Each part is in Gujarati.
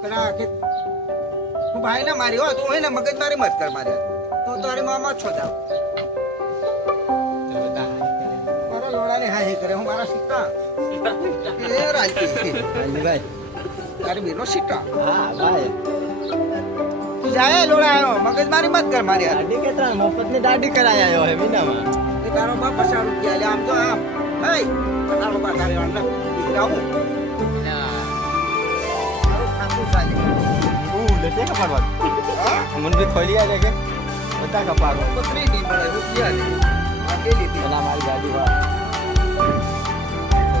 કણા કે તું ભાઈ ને મારી હો તું હોય ને મગજ મારી મત કર મારે તું તારી મામા છો જાવ મારા લોડાને હા કરે હું મારા સીતા એ રાજી ભાઈ તારી બેનો સીતા હા ભાઈ તું જાય લોડા આવ્યો મગજ મારી મત કર મારી યાર દાઢી કેટલા મફત ની દાઢી કરાય આવ્યો હે મીનામાં એ તારો બાપ 50 રૂપિયા લે આમ તો આમ હે તારો બાપ તારે અન્ન દીકરાવું તારું ખાતું ચાલે લેતે કપાડવા હા મને બી ખોલી આલે કે બતા કપાડો પત્રી દી મળે રૂપિયા લે આ કે લીધી પેલા મારી ગાડી વા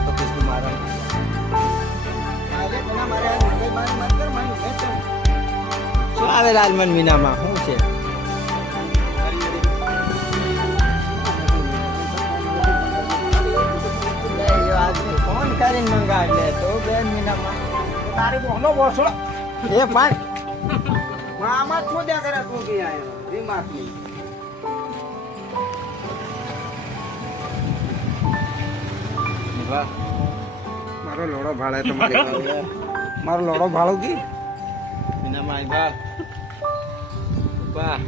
તો કુછ મારા આજે કોના મારે મગજ મારી મત કર મને વેચો શું આવે લાલમન મીનામાં શું છે ફોન કરીને મંગાડ લે તો બેન મીનામાં તારે બોનો બોસો એ પણ મામા છો દે કરે તું કે આયો રીમાત ની વાહ મારો લોડો ભાળે તમારી મારો લોડો ભાળો કી મીનામાં વાહ વાહ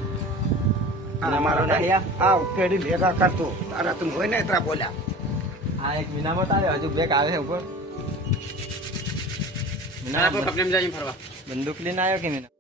આ મારો નાયા આ ઉકેડી ભેગા કરતો તારા તું હોય ને એટલા બોલ્યા આ એક મીનામાં તારે હજુ બેક આવે ઉપર મીના બંદૂક લઈને આવ્યો કે મીના